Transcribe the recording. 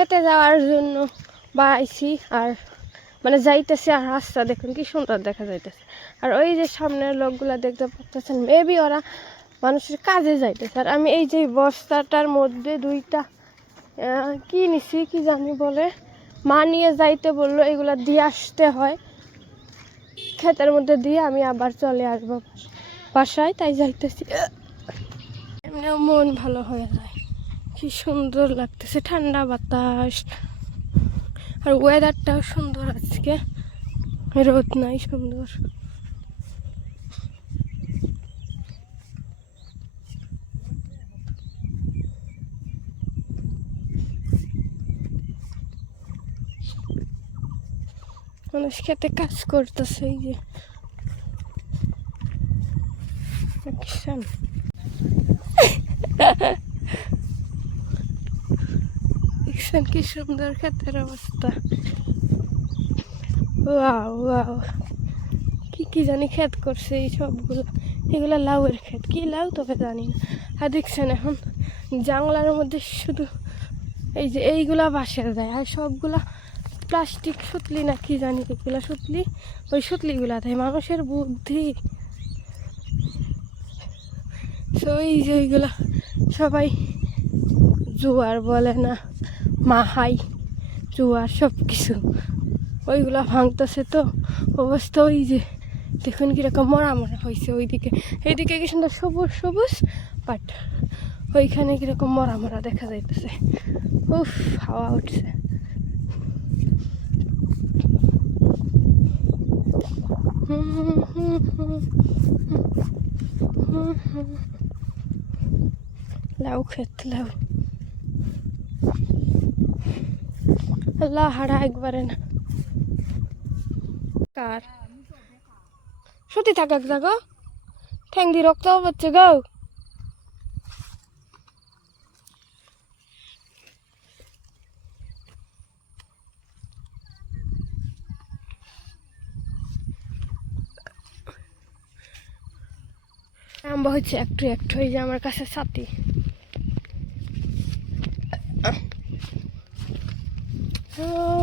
খেতে যাওয়ার জন্য বাড়াইছি আর মানে যাইতেছে আর রাস্তা দেখুন কি সুন্দর দেখা যাইতেছে। আর ওই যে সামনের লোকগুলা দেখতে পাচ্ছেন মেবি ওরা মানুষের কাজে যাইতেছে। আর আমি এই যে বস্তাটার মধ্যে দুইটা কি নিছি কি জানি বলে, মা নিয়ে যাইতে বলল, এগুলা দিয়ে আসতে হয়। ক্ষেতের মধ্যে দিয়ে আমি আবার চলে আসব বাসায়, তাই যাইতেছি। এমনিও মন ভালো হয়ে যায়। কি সুন্দর লাগতেছে, ঠান্ডা বাতাস। আর ওয়েদারটাও সুন্দর আজকে। রোদ নাই সুন্দর। মানুষ খেতে কাজ করতেছে এই যে। দেখছেন কি সুন্দর ক্ষেতের অবস্থা। Wow wow. কি কি জানি ক্ষেত করছে এই সবগুলো। এগুলো লাউয়ের ক্ষেত। কি লাউ তবে জানি না। আর দেখছেন এখন জাংলার মধ্যে শুধু এই যে এইগুলা বাসা দেয়। আর সবগুলা প্লাস্টিক সুতলি না কি জানি এগুলা সুতলি? ওই সুতলিগুলা দেয়। মানুষের বুদ্ধি। তো এই যে ওইগুলা সবাই জোয়ার বলে না। মাহাই জোয়ার সব কিছু ওইগুলা ভাঙতেছে তো, অবস্থা ওই যে। দেখুন কীরকম মরা মরা হয়েছে ওইদিকে। এইদিকে কি সুন্দর সবুজ সবুজ বাট ওইখানে কীরকম মরা মরা দেখা যাইতেছে। উফ, হাওয়া উঠছে। লাউ খেত, লাউ। আল্লাহ হারা একবারে না। কার? সত্যি থাক এক জাগো ঠ্যাং দিয়ে রক্ত হচ্ছে গো। আম্বা হচ্ছে একটু একটু, এই যে আমার কাছে সাথী hmm